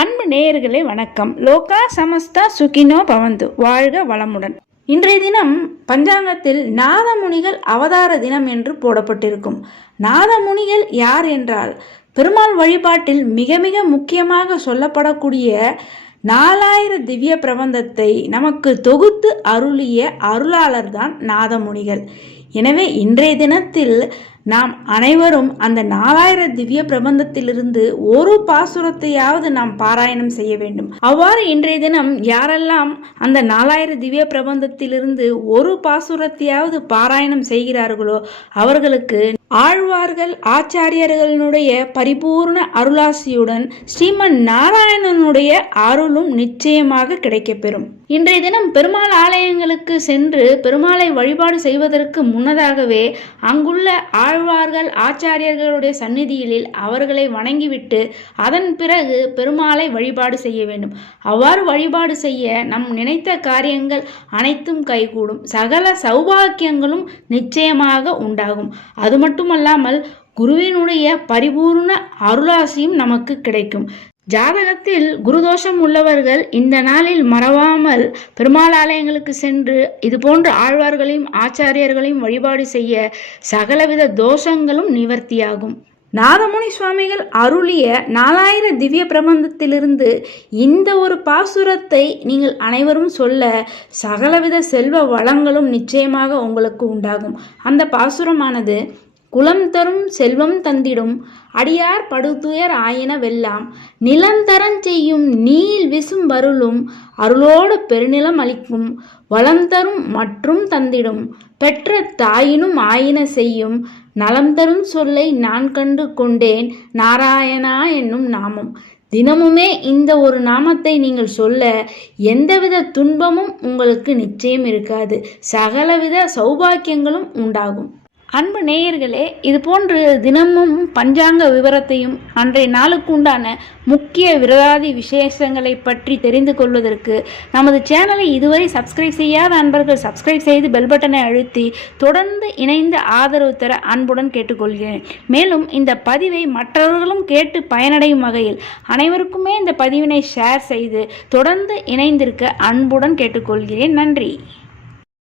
அன்பு நேயர்களே வணக்கம். லோகா சமஸ்தா சுகினோ பவந்து, வாழ்க வளமுடன். இன்றைய தினம் பஞ்சாங்கத்தில் நாதமுனிகள் அவதார தினம் என்று போடப்பட்டிருக்கும். நாதமுனிகள் யார் என்றால், பெருமாள் வழிபாட்டில் மிக மிக முக்கியமாக சொல்லப்படக்கூடிய 4000 திவ்ய பிரபந்தத்தை நமக்கு தொகுத்து அருளிய அருளாளர் தான் நாதமுனிகள். எனவே இன்றைய தினத்தில் நாம் அனைவரும் அந்த 4000 திவ்ய பிரபந்தத்திலிருந்து ஒரு பாசுரத்தையாவது நாம் பாராயணம் செய்ய வேண்டும். அவ்வாறு இன்றைய தினம் யாரெல்லாம் அந்த 4000 திவ்ய பிரபந்தத்திலிருந்து ஒரு பாசுரத்தையாவது பாராயணம் செய்கிறார்களோ அவர்களுக்கு ஆழ்வார்கள் ஆச்சாரியர்களுடைய பரிபூர்ண அருளாசியுடன் ஸ்ரீமன் நாராயணனுடைய அருளும் நிச்சயமாக கிடைக்கப்பெறும். இன்றைய தினம் பெருமாள் ஆலயங்களுக்கு சென்று பெருமாளை வழிபாடு செய்வதற்கு முன்னதாகவே அங்குள்ள ஆழ்வார்கள் ஆச்சாரியர்களுடைய சந்நிதிகளில் அவர்களை வணங்கிவிட்டு அதன் பிறகு பெருமாளை வழிபாடு செய்ய வேண்டும். அவ்வாறு வழிபாடு செய்ய நம் நினைத்த காரியங்கள் அனைத்தும் கைகூடும், சகல சௌபாக்கியங்களும் நிச்சயமாக உண்டாகும். அது மட்டுமல்லாமல் குருவினுடைய பரிபூர்ண அருளாசியும் நமக்கு கிடைக்கும். ஜாதகத்தில் குருதோஷம் உள்ளவர்கள் இந்த நாளில் மறவாமல் பெருமாள் ஆலயங்களுக்கு சென்று இது போன்ற ஆழ்வார்களையும் ஆச்சாரியர்களையும் வழிபாடு செய்ய சகலவித தோஷங்களும் நிவர்த்தியாகும். நாதமுனி சுவாமிகள் அருளிய 4000 திவ்ய பிரபந்தத்திலிருந்து இந்த ஒரு பாசுரத்தை நீங்கள் அனைவரும் சொல்ல சகலவித செல்வ வளங்களும் நிச்சயமாக உங்களுக்கு உண்டாகும். அந்த பாசுரமானது, குலம் தரும் செல்வம் தந்திடும் அடியார் படுதுயர் ஆயின வெல்லாம் நிலந்தரன் செய்யும் நீல் விசும் வருளும் அருளோடு பெருநிலம் அளிக்கும் வளம் தரும் மற்றும் தந்திடும் பெற்ற தாயினும் ஆயின செய்யும் நலம் தரும் சொல்லை நான் கண்டு கொண்டேன் நாராயணா என்னும் நாமம். தினமுமே இந்த ஒரு நாமத்தை நீங்கள் சொல்ல எந்தவித துன்பமும் உங்களுக்கு நிச்சயம் இருக்காது, சகலவித சௌபாக்கியங்களும் உண்டாகும். அன்பு நேயர்களே, இது போன்று தினமும் பஞ்சாங்க விவரத்தையும் அன்றைய நாளுக்கு உண்டான முக்கிய விரதாதி விசேஷங்களை பற்றி தெரிந்து கொள்வதற்கு நமது சேனலை இதுவரை சப்ஸ்கிரைப் செய்யாத அன்பர்கள் சப்ஸ்கிரைப் செய்து பெல் பட்டனை அழுத்தி தொடர்ந்து இணைந்து ஆதரவு தர அன்புடன் கேட்டுக்கொள்கிறேன். மேலும் இந்த பதிவை மற்றவர்களும் கேட்டு பயனடையும் வகையில் அனைவருக்குமே இந்த பதிவினை ஷேர் செய்து தொடர்ந்து இணைந்திருக்க அன்புடன் கேட்டுக்கொள்கிறேன். நன்றி.